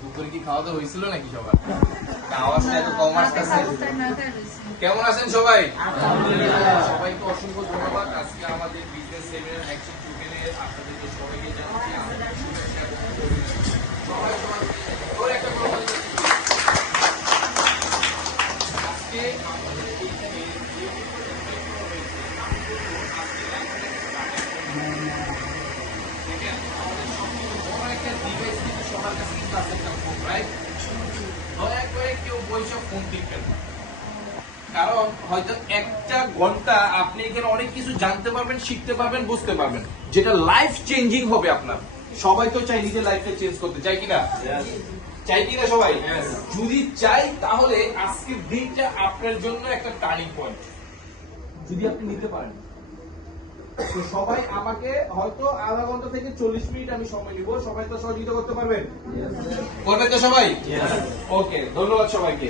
দুপুরে কি খাওয়া দাওয়া হয়েছিল নাকি সবার? আওয়াজটা এত কম আসতেছে। কেমন আছেন সবাই? সবাইকে অসংখ্য ধন্যবাদ। আজকে আমাদের বিজনেস সেমিনার অ্যাকশন চ্যানেলে আপনাদেরকে সবাইকে জানাচ্ছি আমাদের শুভেচ্ছা এবং অভিনন্দন। সবাই সবার একটা কথা বলতে আজকে আমাদের এইখানে যে দেখেন আমাদের সবচেয়ে বড় একটা ডিভাইস কিন্তু সবার কাছে কিন্তু আছে একটা ফোন, রাইট? দয়া করে কেউ বইসব ফোন টিপবেন না, কারণ হয়তো একটা ঘন্টা আপনি এখানে অনেক কিছু জানতে পারবেন, শিখতে পারবেন, বুঝতে পারবেন, যেটা লাইফ চেঞ্জিং হবে আপনার। সবাই তো চাই নিজের লাইফকে চেঞ্জ করতে, চাই কিনা? চাই কিনা সবাই? যদি চাই তাহলে আজকের দিনটা আপনার জন্য একটা টার্নিং পয়েন্ট, যদি আপনি নিতে পারেন। তো সবাই আমাকে হয়তো আধা ঘন্টা থেকে 40 মিনিট আমি সময় নিব, সবাই তো সহযোগিতা করতে পারবেন? করবেন তো সবাই? ওকে, ধন্যবাদ সবাইকে।